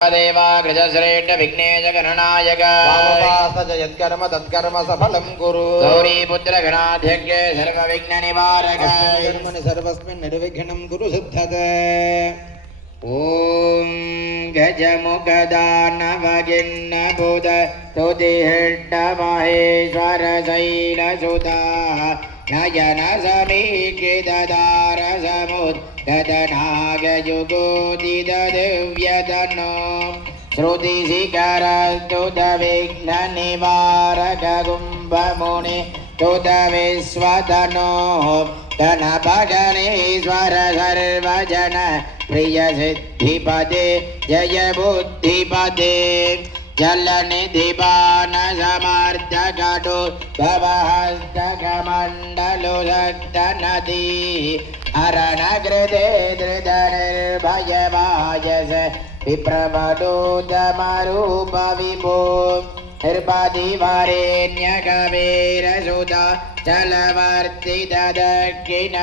देवाग्रजश्रेष्ठ विघ्नेश गणनायक यत्कर्म तत्कर्म सफलं कुरु गौरीपुत्र गणाध्यक्ष सर्वविघ्न निवारक कर्मणि सर्वस्मिन् निर्विघ्नं कुरु सिद्धते। ॐ गजमुखदानवगिन्नभूत स्तुतिहृष्ट महेश्वर शैलसुता नयन समीकृतदारसमुद्गतनागयुगोदित दिव्यतनो श्रुतिशिखरस्तुतविघ्ननिवारक कुम्भमुनि स्तुत विश्वतनो गणपगणेश्वर सर्वजन प्रिय सिद्धिपदे जय बुद्धिपदे जलनिधिपान समर्थकटु भवहस्तकमण्डलो शक्तनदी अरणकृते धृतनिर्भयवायस विप्रवटोदमरूपविभो निर्पदिवरेण्यकवेरसुता चलवर्तित दक्षिण